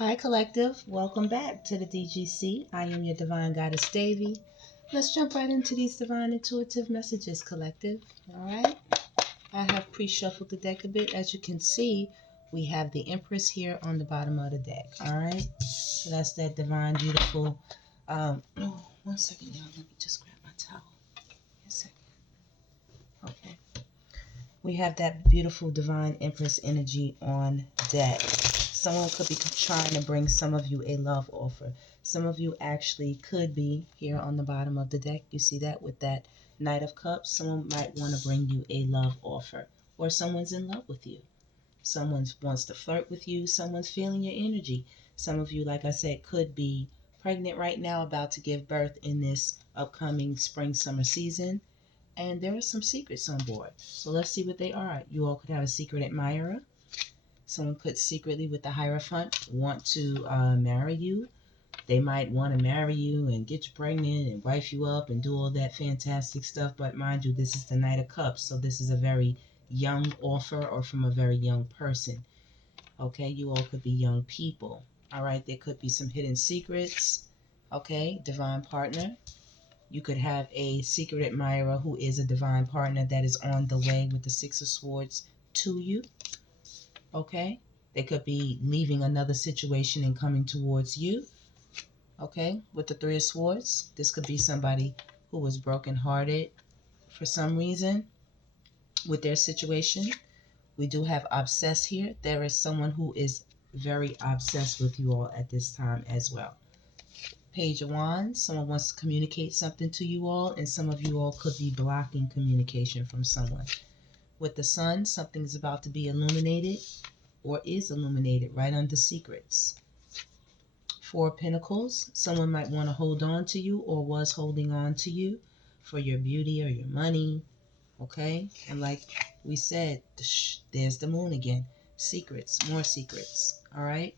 Hi, Collective. Welcome back to the DGC. I am your Divine Goddess, Davy. Let's jump right into these divine intuitive messages, Collective. All right. I have pre-shuffled the deck a bit. As you can see, we have the Empress here on the bottom of the deck. All right. So that's that divine, beautiful. Oh, 1 second, y'all. Let me just grab my towel. 1 second. Okay. We have that beautiful divine Empress energy on deck. Someone could be trying to bring some of you a love offer. Some of you actually could be here on the bottom of the deck. You see that with that Knight of Cups? Someone might want to bring you a love offer, or someone's in love with you. Someone wants to flirt with you. Someone's feeling your energy. Some of you, like I said, could be pregnant right now, about to give birth in this upcoming spring summer season. And there are some secrets on board. So let's see what they are. You all could have a secret admirer. Someone could secretly, with the Hierophant, want to marry you. They might want to marry you and get you pregnant and wife you up and do all that fantastic stuff. But mind you, this is the Knight of Cups. So this is a very young offer, or from a very young person. Okay, you all could be young people. All right, there could be some hidden secrets. Okay, divine partner. You could have a secret admirer who is a divine partner that is on the way with the Six of Swords to you. Okay, they could be leaving another situation and coming towards you. Okay, with the Three of Swords, this could be somebody who was brokenhearted for some reason with their situation. We do have obsessed here. There is someone who is very obsessed with you all at this time as well. Page of Wands, someone wants to communicate something to you all, and some of you all could be blocking communication from someone. With the Sun, something is about to be illuminated, or is illuminated right under secrets. Four of Pentacles, someone might want to hold on to you, or was holding on to you for your beauty or your money. Okay, and like we said, there's the Moon again. Secrets, more secrets. All right.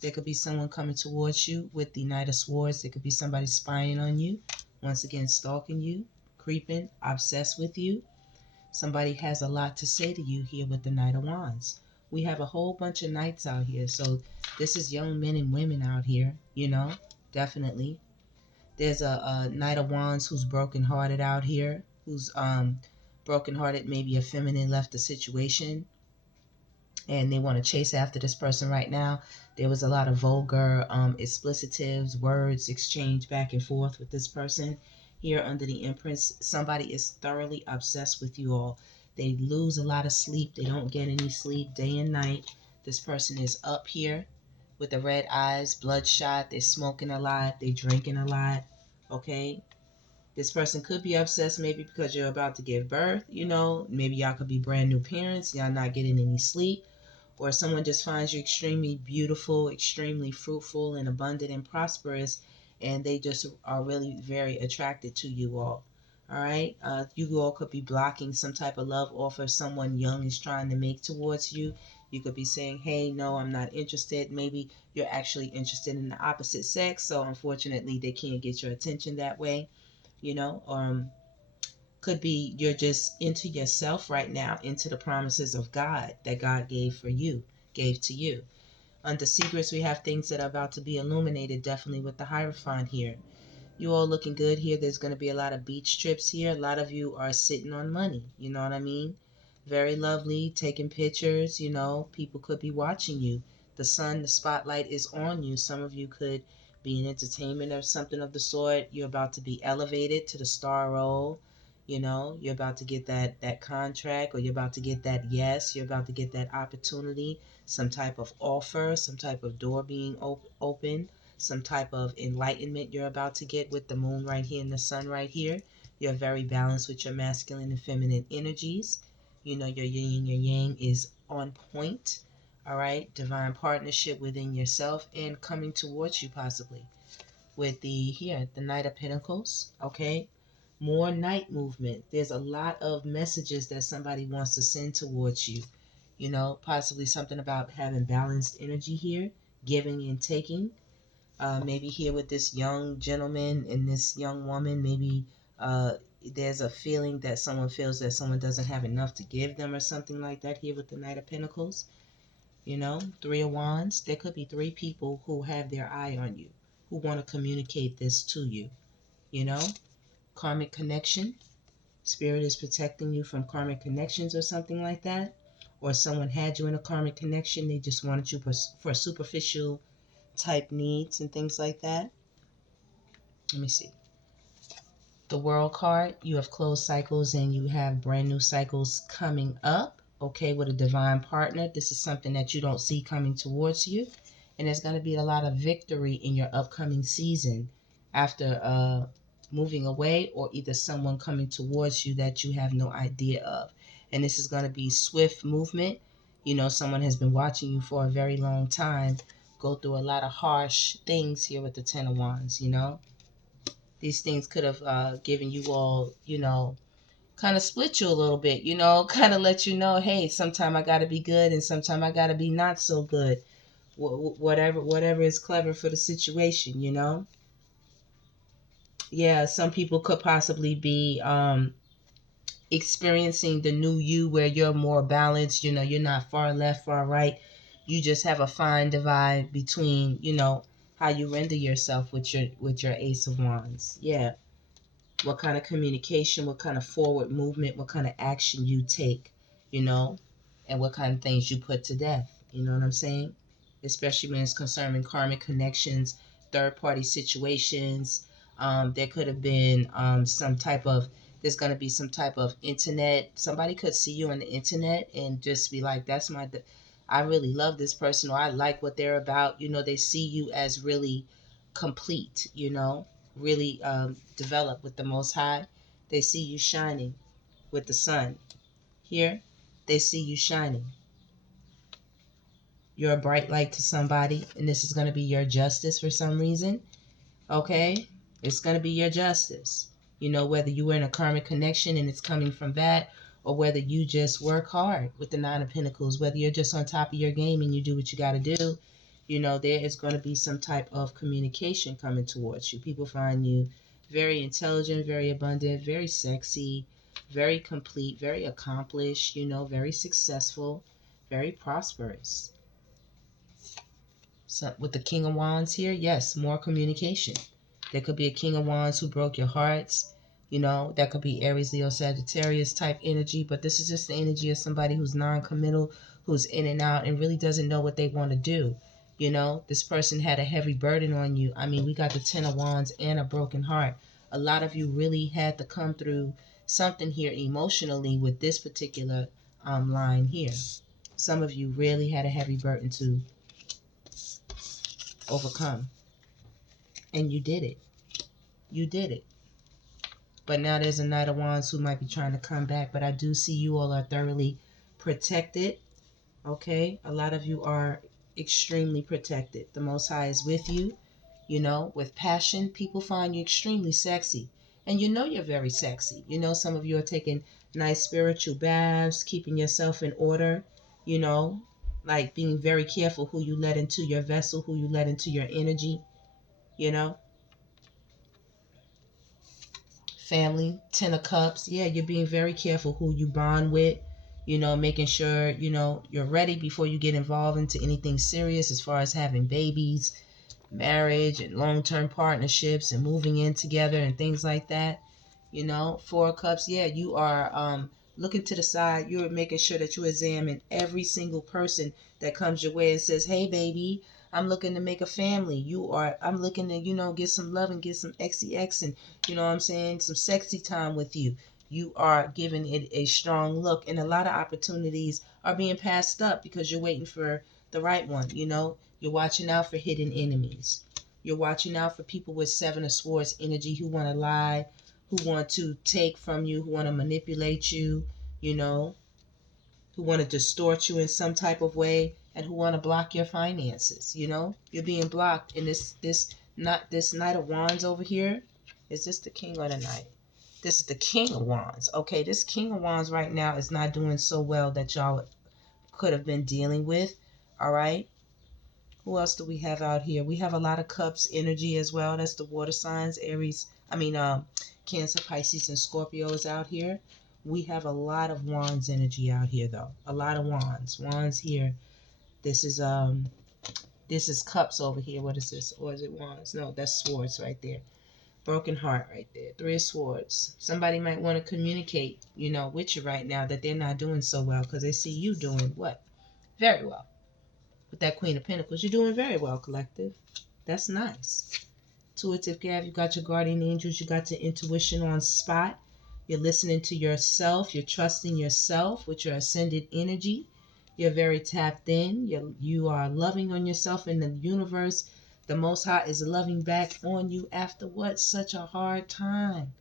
There could be someone coming towards you with the Knight of Swords. There could be somebody spying on you. Once again, stalking you, creeping, obsessed with you. Somebody has a lot to say to you here with the Knight of Wands. We have a whole bunch of knights out here. So this is young men and women out here, definitely. There's a Knight of Wands who's brokenhearted out here, who's brokenhearted, maybe a feminine left the situation and they want to chase after this person right now. There was a lot of vulgar explicitives, words exchanged back and forth with this person here under the Empress. Somebody is thoroughly obsessed with you all. They lose a lot of sleep. They don't get any sleep day and night. This person is up here with the red eyes, bloodshot. They're smoking a lot. They're drinking a lot. Okay. This person could be obsessed maybe because you're about to give birth. Maybe y'all could be brand new parents. Y'all not getting any sleep. Or someone just finds you extremely beautiful, extremely fruitful and abundant and prosperous, and they just are really very attracted to you all. All right. You all could be blocking some type of love offer someone young is trying to make towards you. You could be saying, hey, no, I'm not interested. Maybe you're actually interested in the opposite sex, so unfortunately they can't get your attention that way. Could be you're just into yourself right now, into the promises of God that God gave to you. Under secrets, we have things that are about to be illuminated, definitely with the Hierophant here. You all looking good here. There's going to be a lot of beach trips here. A lot of you are sitting on money. You know what I mean? Very lovely, taking pictures. People could be watching you. The sun, the spotlight is on you. Some of you could be in entertainment or something of the sort. You're about to be elevated to the star role. You're about to get that contract, or you're about to get that yes. You're about to get that opportunity, some type of offer, some type of door being open, some type of enlightenment you're about to get with the Moon right here and the Sun right here. You're very balanced with your masculine and feminine energies. Your yin and your yang is on point. All right. Divine partnership within yourself and coming towards you possibly. With the Knight of Pentacles. Okay. More night movement. There's a lot of messages that somebody wants to send towards you. Possibly something about having balanced energy here, giving and taking. Maybe here with this young gentleman and this young woman, maybe there's a feeling that someone feels that someone doesn't have enough to give them or something like that here with the Knight of Pentacles. You know, Three of Wands. There could be three people who have their eye on you, who want to communicate this to you. You know, karmic connection. Spirit is protecting you from karmic connections or something like that. Or someone had you in a karmic connection. They just wanted you for superficial type needs and things like that. Let me see. The World card, you have closed cycles and you have brand new cycles coming up, okay, with a divine partner. This is something that you don't see coming towards you. And there's going to be a lot of victory in your upcoming season after moving away, or either someone coming towards you that you have no idea of. And this is going to be swift movement. You know, someone has been watching you for a very long time, go through a lot of harsh things here with the Ten of Wands, you know. These things could have given you all, you know, kind of split you a little bit, you know, kind of let you know, hey, sometime I got to be good and sometime I got to be not so good. Whatever is clever for the situation, you know. Yeah, some people could possibly be experiencing the new you where you're more balanced, you know, you're not far left, far right. You just have a fine divide between, you know, how you render yourself with your Ace of Wands. Yeah. What kind of communication, what kind of forward movement, what kind of action you take, you know, and what kind of things you put to death. You know what I'm saying? Especially when it's concerning karmic connections, third party situations. There could have been some type of, there's going to be some type of internet. Somebody could see you on the internet and just be like, that's my, I really love this person, or I like what they're about. You know, they see you as really complete, you know, really develop with the Most High. They see you shining with the sun. Here, they see you shining. You're a bright light to somebody, and this is going to be your justice for some reason. Okay? It's going to be your justice. You know, whether you were in a karmic connection and it's coming from that, or whether you just work hard with the Nine of Pentacles, whether you're just on top of your game and you do what you got to do, you know, there is going to be some type of communication coming towards you. People find you very intelligent, very abundant, very sexy, very complete, very accomplished, you know, very successful, very prosperous. So with the King of Wands here, yes, more communication. There could be a King of Wands who broke your hearts. You know, that could be Aries, Leo, Sagittarius type energy. But this is just the energy of somebody who's non-committal, who's in and out, and really doesn't know what they want to do. You know, this person had a heavy burden on you. I mean, we got the Ten of Wands and a broken heart. A lot of you really had to come through something here emotionally with this particular line here. Some of you really had a heavy burden to overcome. And you did it. You did it. But now there's a Knight of Wands who might be trying to come back. But I do see you all are thoroughly protected. Okay? A lot of you are extremely protected. The Most High is with you. You know, with passion. People find you extremely sexy. And you know you're very sexy. You know, some of you are taking nice spiritual baths, keeping yourself in order. You know, like being very careful who you let into your vessel, who you let into your energy. You know, family, Ten of Cups. Yeah, you're being very careful who you bond with, you know, making sure, you know, you're ready before you get involved into anything serious as far as having babies, marriage, and long-term partnerships and moving in together and things like that. You know, Four of Cups. Yeah, you are looking to the side. You're making sure that you examine every single person that comes your way and says, hey, baby, I'm looking to make a family. I'm looking to, you know, get some love and get some XEX and, you know what I'm saying, some sexy time with you. You are giving it a strong look, and a lot of opportunities are being passed up because you're waiting for the right one. You know, you're watching out for hidden enemies. You're watching out for people with Seven of Swords energy who want to lie, who want to take from you, who want to manipulate you, you know, who want to distort you in some type of way, and who want to block your finances. You know, you're being blocked. And this Knight of Wands over here, is this the King or the Knight? This is the King of Wands. Okay, this King of Wands right now is not doing so well that y'all could have been dealing with. All right. Who else do we have out here? We have a lot of Cups energy as well. That's the water signs, Cancer, Pisces, and Scorpios out here. We have a lot of Wands energy out here, though. A lot of Wands. Wands here. This is cups over here. What is this? Or is it wands? No, that's swords right there. Broken heart right there. Three of swords. Somebody might want to communicate, with you right now that they're not doing so well because they see you doing what? Very well. With that Queen of Pentacles, you're doing very well, collective. That's nice. Intuitive Gav, you got your guardian angels, you got your intuition on spot. You're listening to yourself, you're trusting yourself with your ascended energy. You're very tapped in. You are loving on yourself, and the universe, the Most High, is loving back on you after what? Such a hard time.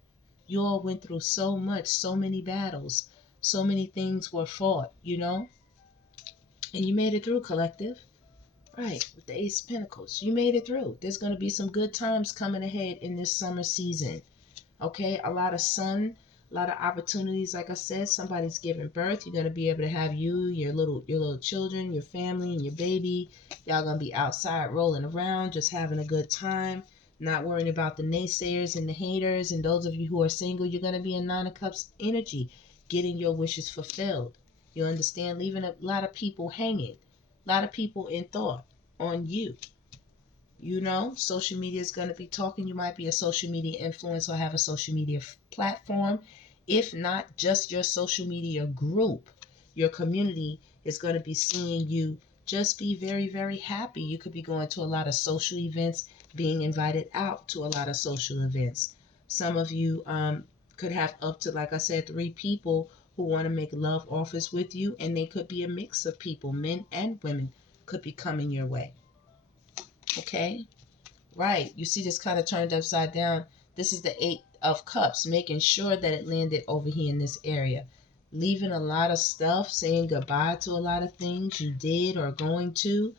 You all went through so much, so many battles, so many things were fought, and you made it through, collective. Right, with the Ace of Pentacles. You made it through. There's going to be some good times coming ahead in this summer season. Okay, a lot of sun, a lot of opportunities. Like I said, somebody's giving birth. You're going to be able to have your little children, your family, and your baby. Y'all going to be outside rolling around, just having a good time, not worrying about the naysayers and the haters. And those of you who are single, you're going to be in Nine of Cups energy, getting your wishes fulfilled. You understand? Leaving a lot of people hanging, a lot of people in thought on you. Social media is going to be talking. You might be a social media influencer or have a social media platform. If not, just your social media group, your community is going to be seeing you just be very, very happy. You could be going to a lot of social events, being invited out to a lot of social events. Some of you could have up to, like I said, 3 people who want to make love offers with you, and they could be a mix of people, men and women, could be coming your way. Okay? Right. You see this kind of turned upside down. This is the 8 of Cups, making sure that it landed over here in this area. Leaving a lot of stuff, saying goodbye to a lot of things you did or going to.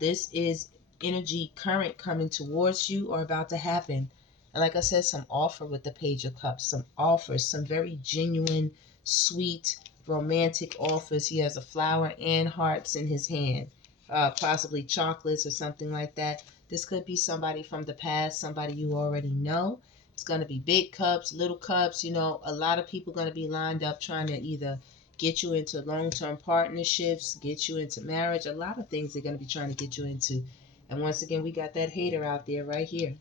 This is energy current coming towards you or about to happen. And like I said, some offer with the Page of Cups, some offers, some very genuine, sweet, romantic offers. He has a flower and hearts in his hand, possibly chocolates or something like that. This could be somebody from the past, somebody you already know. It's going to be big cups, little cups. A lot of people going to be lined up trying to either get you into long-term partnerships, get you into marriage. A lot of things they're going to be trying to get you into. And once again, we got that hater out there right here.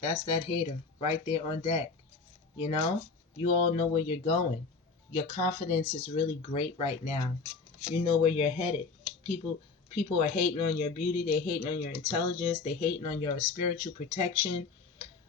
That's that hater right there on deck. You all know where you're going. Your confidence is really great right now. You know where you're headed. People are hating on your beauty. They hating on your intelligence. They hating on your spiritual protection.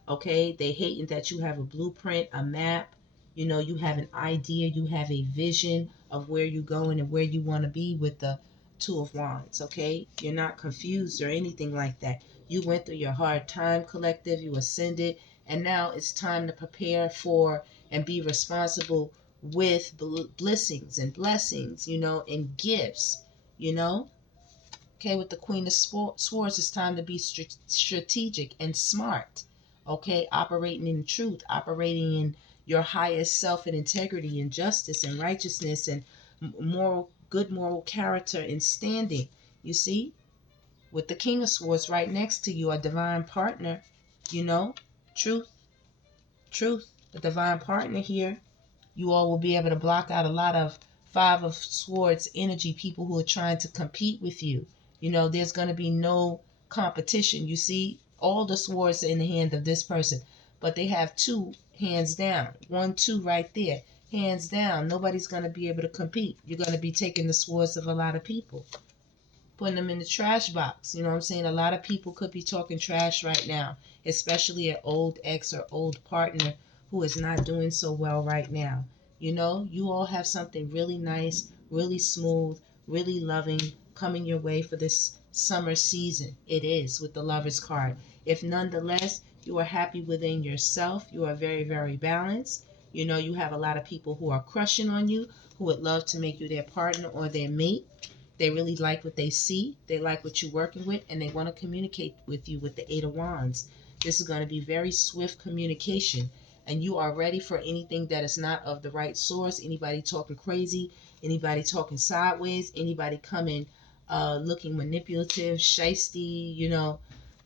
Okay, they hating that you have a blueprint, a map. You have an idea. You have a vision of where you're going and where you want to be with the 2 of Wands. Okay, you're not confused or anything like that. You went through your hard time, collective. You ascended, and now it's time to prepare for and be responsible with blessings and blessings. And gifts. Okay, with the Queen of Swords, it's time to be strategic and smart. Okay, operating in truth, operating in your highest self and integrity and justice and righteousness and good moral character and standing. You see, with the King of Swords right next to you, a divine partner, truth, the divine partner here. You all will be able to block out a lot of 5 of Swords energy, people who are trying to compete with you. There's going to be no competition. You see, all the swords are in the hand of this person, but they have 2 hands down. 1, 2 right there. Hands down. Nobody's going to be able to compete. You're going to be taking the swords of a lot of people, putting them in the trash box. You know what I'm saying? A lot of people could be talking trash right now, especially an old ex or old partner who is not doing so well right now. You all have something really nice, really smooth, really loving coming your way for this summer season. It is with the Lover's card. If nonetheless you are happy within yourself, you are very, very balanced. You have a lot of people who are crushing on you, who would love to make you their partner or their mate. They really like what they see. They like what you're working with, and they want to communicate with you with the 8 of Wands. This is going to be very swift communication, and you are ready for anything that is not of the right source. Anybody talking crazy, anybody talking sideways, anybody coming looking manipulative, shisty,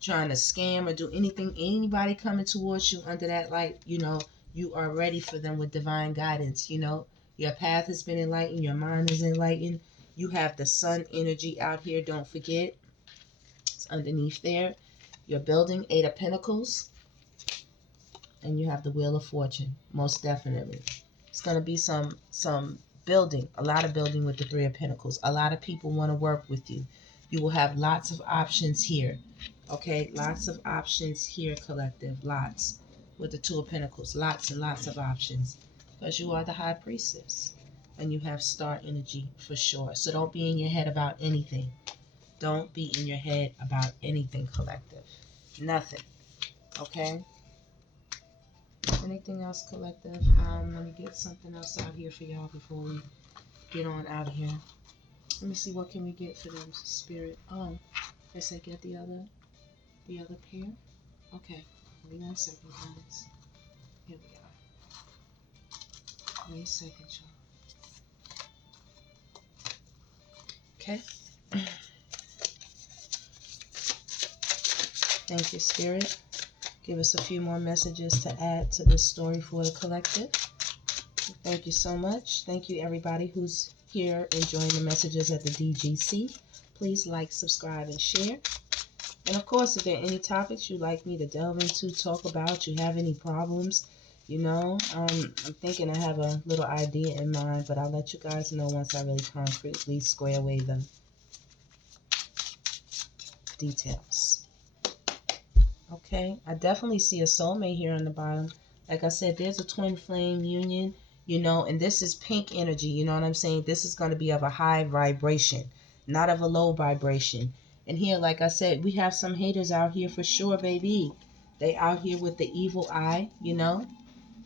trying to scam or do anything. Anybody coming towards you under that light, you are ready for them with divine guidance. Your path has been enlightened, your mind is enlightened. You have the sun energy out here. Don't forget. It's underneath there. You're building 8 of Pentacles. And you have the Wheel of Fortune. Most definitely. It's going to be some building. A lot of building with the 3 of Pentacles. A lot of people want to work with you. You will have lots of options here. Okay? Lots of options here, collective. Lots. With the 2 of Pentacles. Lots and lots of options. Because you are the High Priestess. And you have star energy for sure. So don't be in your head about anything. Don't be in your head about anything, collective. Nothing. Okay? Anything else, collective? Let me get something else out here for y'all before we get on out of here. Let me see, what can we get for them, Spirit? Oh, they said get the other pair. Okay, wait 1 second, guys. Here we are. Wait a second, y'all. Okay. Thank you, Spirit. Give us a few more messages to add to this story for the collective. Thank you so much. Thank you, everybody who's here enjoying the messages at the DGC. Please like, subscribe, and share. And of course, if there are any topics you'd like me to delve into, talk about, you have any problems, you know, I'm thinking I have a little idea in mind, but I'll let you guys know once I really concretely square away the details. Okay, I definitely see a soulmate here on the bottom. Like I said, there's a twin flame union, you know, and this is pink energy, you know what I'm saying? This is going to be of a high vibration, not of a low vibration. And here, like I said, we have some haters out here for sure, baby. They out here with the evil eye, you know,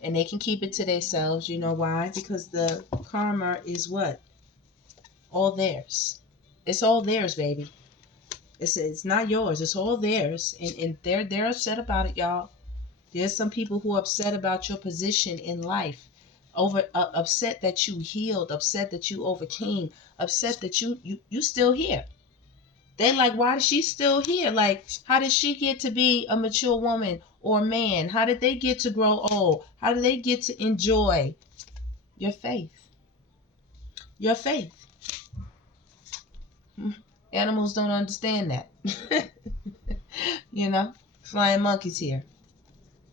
and they can keep it to themselves. You know why? Because the karma is what? All theirs. It's all theirs, baby. It's not yours. It's all theirs. And they're upset about it, y'all. There's some people who are upset about your position in life. Upset that you healed, upset that you overcame, upset that you still here. They like, why is she still here? Like, how did she get to be a mature woman or man? How did they get to grow old? How did they get to enjoy your faith? Your faith. Animals don't understand that. You know, flying monkeys here.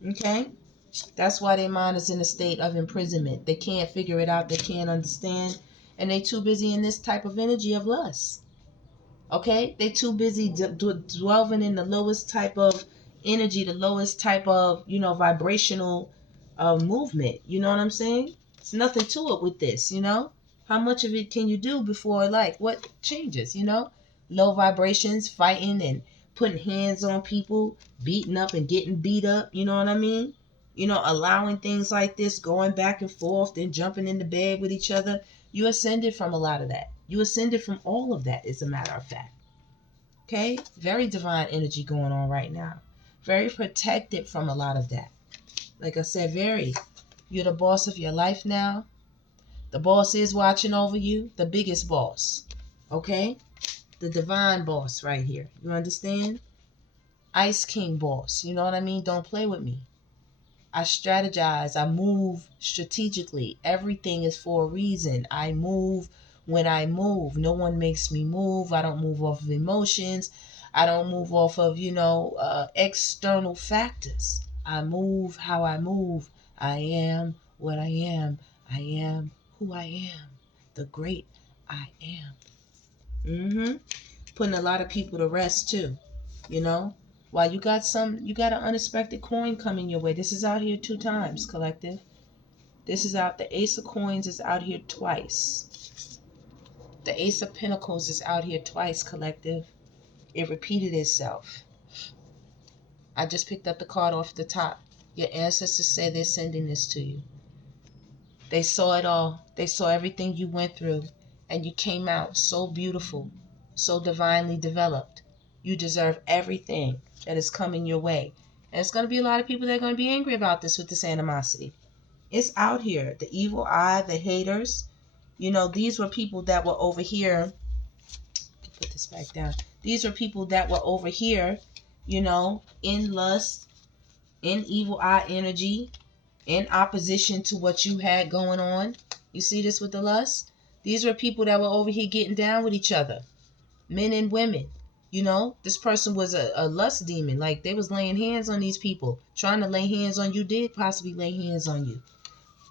Okay? That's why their mind is in a state of imprisonment. They can't figure it out. They can't understand. And they too busy in this type of energy of lust. Okay? They too busy dwelling in the lowest type of energy, the lowest type of, you know, vibrational movement. You know what I'm saying? It's nothing to it with this, you know? How much of it can you do before, like, what changes, you know? Low vibrations, fighting and putting hands on people, beating up and getting beat up, you know what I mean? You know, allowing things like this, going back and forth, then jumping into bed with each other. You ascended from a lot of that. You ascended from all of that, as a matter of fact. Okay? Very divine energy going on right now. Very protected from a lot of that. Like I said, very. You're the boss of your life now. The boss is watching over you. The biggest boss. Okay? The divine boss right here. You understand? Ice King boss. You know what I mean? Don't play with me. I strategize. I move strategically. Everything is for a reason. I move when I move. No one makes me move. I don't move off of emotions. I don't move off of, you know, external factors. I move how I move. I am what I am. I am who I am. The great I am. Putting a lot of people to rest too, you know. While you got an unexpected coin coming your way. This is out here 2 times, collective. This is out, the Ace of Coins is out here twice. The Ace of Pentacles is out here twice, collective. It repeated itself. I just picked up the card off the top. Your ancestors say they're sending this to you. They saw it all. They saw everything you went through. And you came out so beautiful, so divinely developed. You deserve everything that is coming your way. And it's going to be a lot of people that are going to be angry about this with this animosity. It's out here. The evil eye, the haters. You know, these were people that were over here. Put this back down. These are people that were over here, you know, in lust, in evil eye energy, in opposition to what you had going on. You see this with the lust? These were people that were over here getting down with each other, men and women. You know, this person was a lust demon. Like, they was laying hands on these people. Trying to lay hands on you did possibly lay hands on you.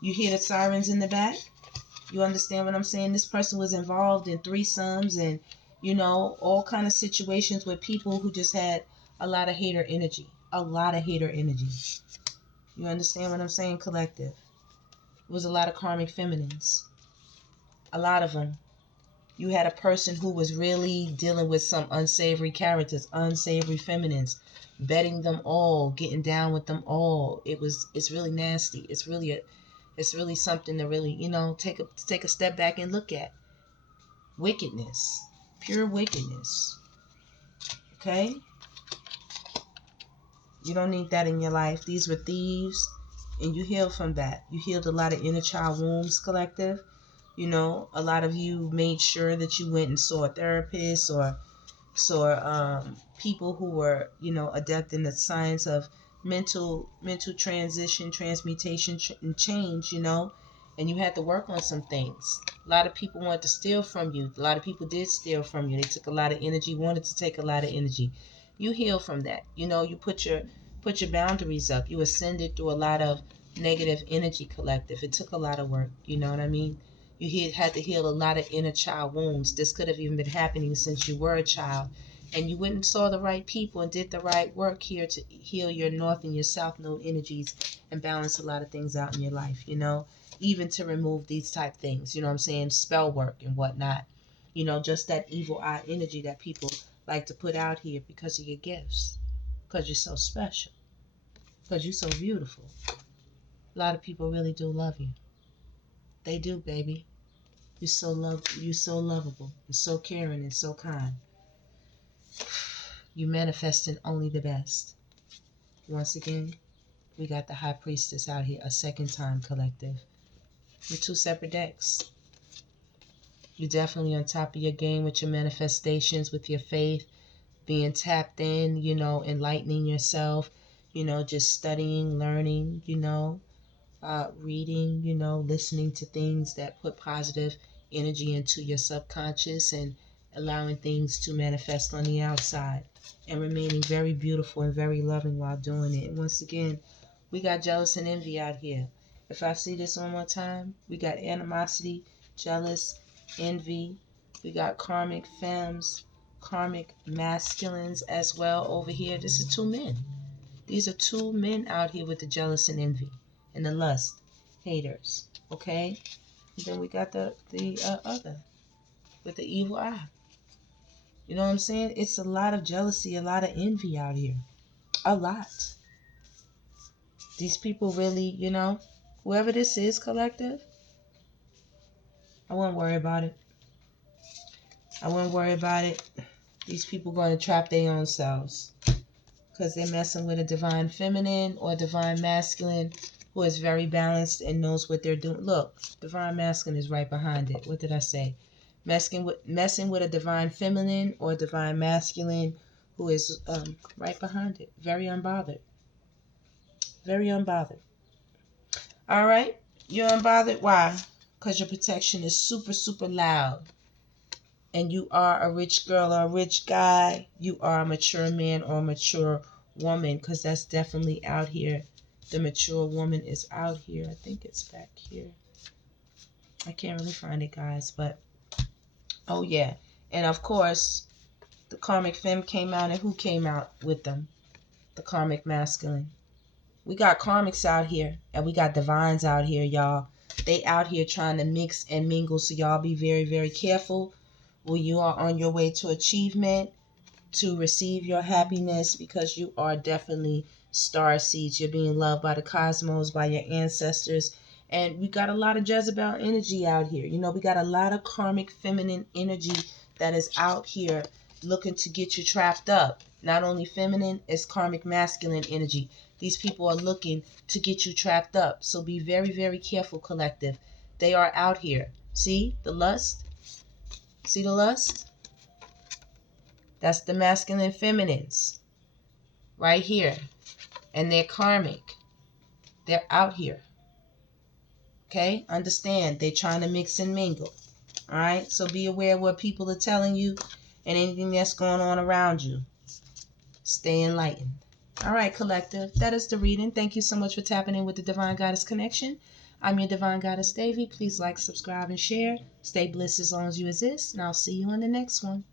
You hear the sirens in the back? You understand what I'm saying? This person was involved in threesomes and, you know, all kind of situations with people who just had a lot of hater energy. A lot of hater energy. You understand what I'm saying, collective? It was a lot of karmic feminines. A lot of them. You had a person who was really dealing with some unsavory characters, unsavory feminines, betting them all, getting down with them all. It's really nasty. It's really something to really, you know, take a step back and look at. Wickedness. Pure wickedness. Okay? You don't need that in your life. These were thieves, and you healed from that. You healed a lot of inner child wounds, collective. You know, a lot of you made sure that you went and saw a therapist or saw people who were, you know, adept in the science of mental transition, transmutation, and change, you know, and you had to work on some things. A lot of people wanted to steal from you. A lot of people did steal from you. They took a lot of energy, wanted to take a lot of energy. You heal from that. You know, you put your boundaries up. You ascended through a lot of negative energy, collective. It took a lot of work. You know what I mean? You had to heal a lot of inner child wounds. This could have even been happening since you were a child. And you went and saw the right people and did the right work here to heal your north and your south node energies and balance a lot of things out in your life, you know, even to remove these type things, you know what I'm saying, spell work and whatnot. You know, just that evil eye energy that people like to put out here because of your gifts, because you're so special, because you're so beautiful. A lot of people really do love you. They do, baby. You're so lovable. You're so caring and so kind. You manifesting only the best. Once again, we got the High Priestess out here a second time, collective. With two separate decks. You're definitely on top of your game with your manifestations, with your faith, being tapped in, you know, enlightening yourself, you know, just studying, learning, you know, reading, you know, listening to things that put positive energy into your subconscious and allowing things to manifest on the outside and remaining very beautiful and very loving while doing it. And once again, we got jealous and envy out here. If I see this one more time, we got animosity, jealous, envy. We got karmic femmes, karmic masculines as well over here. This is two men. These are two men out here with the jealous and envy and the lust, haters. Okay? And then we got the other with the evil eye. You know what I'm saying? It's a lot of jealousy, a lot of envy out here. A lot. These people really, you know, whoever this is, collective, I wouldn't worry about it. I wouldn't worry about it. These people going to trap their own selves because they're messing with a divine feminine or divine masculine who is very balanced and knows what they're doing. Look, divine masculine is right behind it. What did I say? Messing with a divine feminine or divine masculine who is right behind it. Very unbothered. Very unbothered. All right? You're unbothered. Why? Because your protection is super, super loud. And you are a rich girl or a rich guy. You are a mature man or a mature woman, because that's definitely out here. The mature woman is out here. I think it's back here. I can't really find it, guys, but oh yeah. And of course, the karmic femme came out, and who came out with them? The karmic masculine. We got karmics out here, and we got divines out here, y'all. They out here trying to mix and mingle, so y'all be very, very careful when you are on your way to achievement, to receive your happiness, because you are definitely star seeds. You're being loved by the cosmos, by your ancestors. And we got a lot of Jezebel energy out here. You know, we got a lot of karmic feminine energy that is out here looking to get you trapped up. Not only feminine, it's karmic masculine energy. These people are looking to get you trapped up. So be very, very careful, collective. They are out here. See the lust? See the lust? That's the masculine feminines right here. And they're karmic. They're out here. Okay? Understand. They're trying to mix and mingle. All right? So be aware of what people are telling you and anything that's going on around you. Stay enlightened. All right, collective. That is the reading. Thank you so much for tapping in with the Divine Goddess Connection. I'm your Divine Goddess, DEVI. Please like, subscribe, and share. Stay blessed as long as you exist, and I'll see you on the next one.